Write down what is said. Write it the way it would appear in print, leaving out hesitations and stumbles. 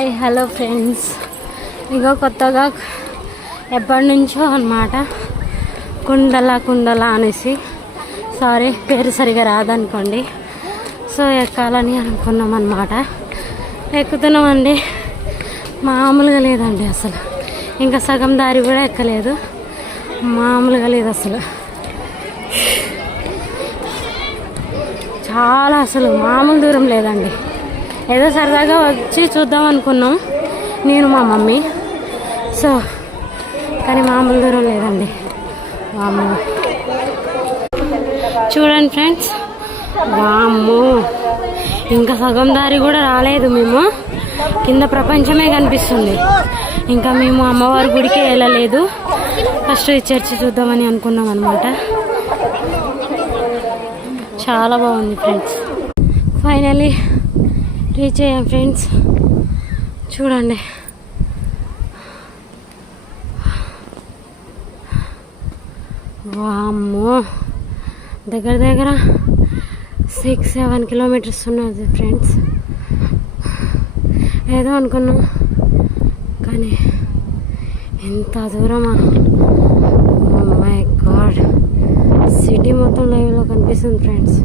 Hi hello friends, ఇగో కొత్తగా ఎప్పటి నుంచో అన్నమాట కుండల అనేసి, సారీ పేరు సరిగా రాదనుకోండి. సో ఎక్కాలని అనుకున్నాం అన్నమాట. ఎక్కుతున్నామండి, మామూలుగా లేదండి అసలు. ఇంకా సగం దారి కూడా ఎక్కలేదు, మామూలుగా లేదు అసలు. చాలా అసలు మామూలు దూరం లేదండి. ఏదో సరదాగా వచ్చి చూద్దాం అనుకున్నాం నేను మా మమ్మీ. సో కానీ మామూలు దూరం లేదండి. వామ్మో చూడండి ఫ్రెండ్స్, వామ్మో ఇంకా సగం దారి కూడా రాలేదు. మేము కింద ప్రపంచమే కనిపిస్తుంది. ఇంకా మేము అమ్మవారి గుడికే వెళ్ళలేదు. ఫస్ట్ ఈ చర్చి చూద్దామని అనుకున్నాం అనమాట. చాలా బాగుంది ఫ్రెండ్స్. ఫైనలీ రీచ్ అయ్యాం ఫ్రెండ్స్. చూడండి, వామ్మో దగ్గర దగ్గర 6-7 కిలోమీటర్స్ ఉన్నది ఫ్రెండ్స్. ఏదో అనుకున్నాం కానీ ఎంత దూరమా! ఓ మై గాడ్, సిటీ మొత్తం లైవ్లో కనిపిస్తుంది ఫ్రెండ్స్.